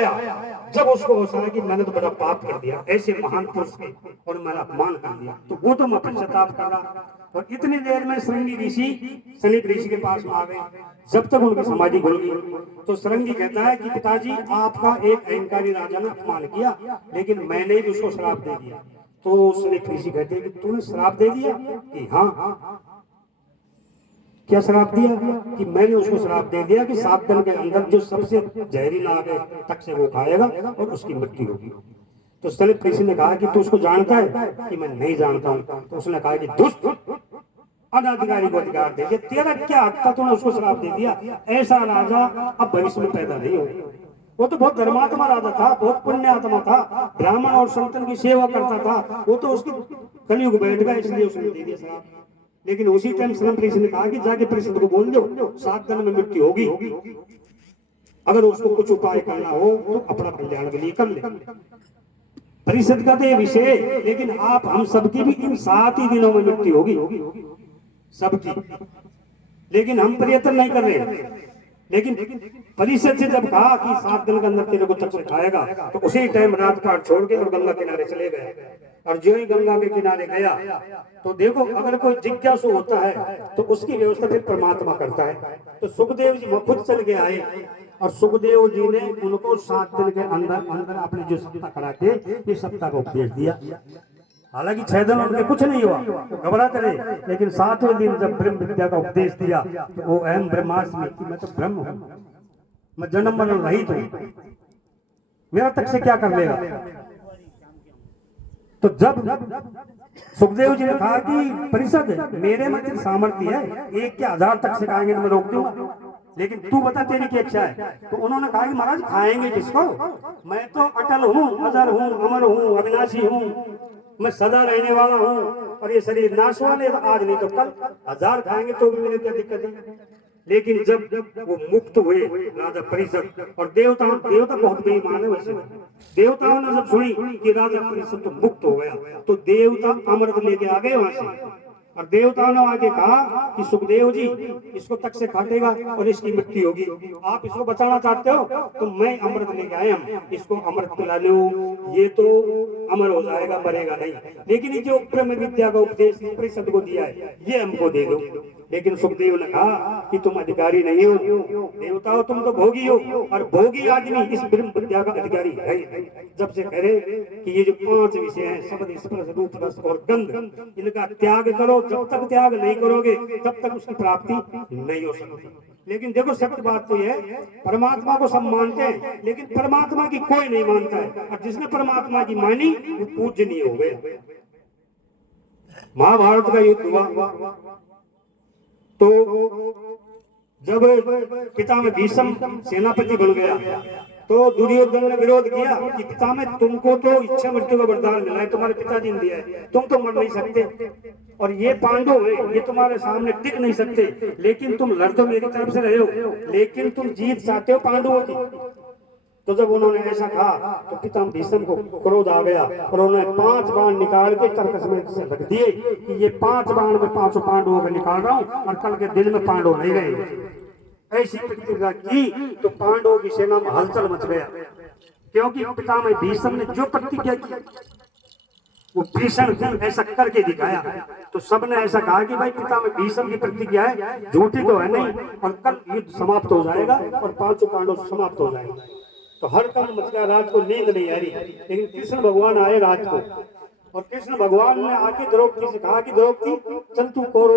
आया, जब उसको होश आया कि मैंने तो बड़ा पाप कर दिया ऐसे महान पुरुष के और मैंने अपमान कर दिया, तो वो तो मैं पश्चाताप कर रहा। और इतनी देर में श्रृंगी ऋषि सनीप ऋषि के पास में आ गए। जब तक उनकी समाधि खुल गई तो श्रृंगी कहता है कि पिताजी आपका एक अहंकारी राजा ने अपमान किया, लेकिन मैंने भी उसको श्राप दे दिया। तो सनीप ऋषि कहते हैं कि तूने श्राप दे दिया? कि हाँ। क्या श्राप दिया? कि मैंने उसको श्राप दे दिया कि 7 दिन के अंदर जो सबसे जहरी नाग है तक से वो खाएगा और उसकी मृत्यु होगी। तो सनीप ऋषि ने कहा कि तू उसको जानता है? कि मैं नहीं जानता हूं। तो उसने कहा कि दुष्ट, अनाधिकारी को अधिकार दे दिया, तेरा क्या हक था, तूने उसको श्राप दे दिया। ऐसा राजा अब भविष्य में पैदा नहीं होगा। वो तो बहुत धर्मात्मा राजा था, बहुत पुण्य आत्मा था, ब्राह्मण और संतन की सेवा करता था, वो तो उसकी कलयुग बैठ गया इसलिए उसने दे दिया श्राप। लेकिन उसी टाइम सनीप ऋषि ने कहा कि जाके परिषद को बोल दो 7 दिन में मृत्यु होगी, अगर उसको कुछ उपाय करना हो तो अपना कल्याण के लिए कर ले। परिषद का तो विषय, लेकिन आप हम सबकी भी इन 7 ही दिनों में मृत्यु होगी सबकी, लेकिन हम प्रयत्न नहीं कर रहे। लेकिन परिषद से जब कहा कि 7 दिन के अंदर तेरे को तक से खाएगा, तो उसी टाइम रात पाट छोड़ के और गंगा किनारे चले गए। और जो ही गंगा के किनारे गया तो देखो, अगर कोई जिज्ञासु होता है तो उसकी व्यवस्था फिर परमात्मा करता है। तो सुखदेव जी खुद चल के आए और सुखदेव जी ने उनको 7 दिन के अंदर अंदर अपने जो सत्ता करा के ये सत्ता को उपदेश दिया। हालांकि 6 दिन उनके कुछ नहीं हुआ, घबराते रहे, लेकिन 7वें दिन जब ब्रह्म विद्या का उपदेश दिया तो वो अहम ब्रह्मास्मि कि मैं तो ब्रह्म हूं, मैं जन्म मरण रहित हूं, मेरा तक से क्या कर लेगा। तो जब सुखदेव जी ने कहा कि परिषद मेरे में सामर्थ्य है, 1 के 1000 तक से खाएंगे तो मैं रोक दूंगा, लेकिन तू बता तेरी क्या इच्छा है। तो उन्होंने कहा कि महाराज खाएंगे किसको, मैं तो अटल हूँ, अजर हूँ, अमर हूँ, अविनाशी हूँ, मैं सदा रहने वाला हूँ, और ये शरीर नाश वाले आज नहीं तो कल, 1000 खाएंगे तो भी मेरे क्या दिक्कत है। लेकिन जब वो मुक्त हुए राजा परिषद, और देवता बहुत बेईमान है वैसे, देवताओं ने जब सुनी कि राजा परिषद तो मुक्त हो गया तो देवता अमृत लेके आ गए वहां से, और देवताओं ने आगे कहा कि सुखदेव जी इसको तक से काटेगा और इसकी मृत्यु होगी, आप इसको बचाना चाहते हो तो मैं अमृत लेके आए, हम इसको अमृत पिला लो, ये तो अमर हो जाएगा, मरेगा नहीं। लेकिन ये जो ब्रह्म विद्या का उपदेश परिषद को दिया है ये हमको दे दो। लेकिन सुखदेव ने कहा कि तुम अधिकारी नहीं हो, देवताओं तुम तो भोगी हो, और भोगी आदमी इस ब्रह्म विद्या का अधिकारी है ही नहीं। जब से कह रहे कि ये जो 5 विषय हैं, शब्द स्पर्श रूप रस और गंध, इनका त्याग करो, जब तक त्याग नहीं करोगे तब तक उसकी प्राप्ति नहीं हो सकती। लेकिन देखो सत्य बात तो ये है, परमात्मा को सब मानते हैं लेकिन परमात्मा की कोई नहीं मानता है, और जिसने परमात्मा की मानी वो पूजनीय हो गया। महाभारत का युद्ध हुआ तो जब पितामह भीष्म सेनापति बन गया तो दुर्योधन ने विरोध किया कि पितामह तुमको तो इच्छा मृत्यु का वरदान मिला है, तुम्हारे पिताजी ने दिया है, तुम तो मर नहीं सकते, और ये पांडव है ये तुम्हारे सामने टिक नहीं सकते, लेकिन तुम लड़ तो मेरी तरफ से रहे हो, लेकिन तुम जीत चाहते हो पांडवों की। तो जब उन्होंने ऐसा कहा तो पितामह भीष्म को क्रोध आ गया और उन्होंने 5 बाण निकाल के तर्कस में से रख दिए कि ये 5 बाण में 5 पांडवों को निकाल रहा हूं, और कल के दिन में पांडव नहीं रहे। ऐसी प्रतिक्रिया की तो पांडवों की सेना में हलचल मच गया, क्योंकि पितामह भीष्म ने जो प्रतिज्ञा की वो भीषण थी, ऐसा करके दिखाया। तो सबने ऐसा कहा कि भाई पितामह भीष्म की प्रतिज्ञा है, झूठी तो है नहीं, और कल युद्ध समाप्त हो जाएगा और 5 पांडव समाप्त हो जाएंगे। तो हर कम मच गया, रात को नींद नहीं आ रही, लेकिन कृष्ण भगवान आए रात को, और कृष्ण भगवान ने आके द्रौपदी से कहा कि द्रौपदी चल तू कौरवों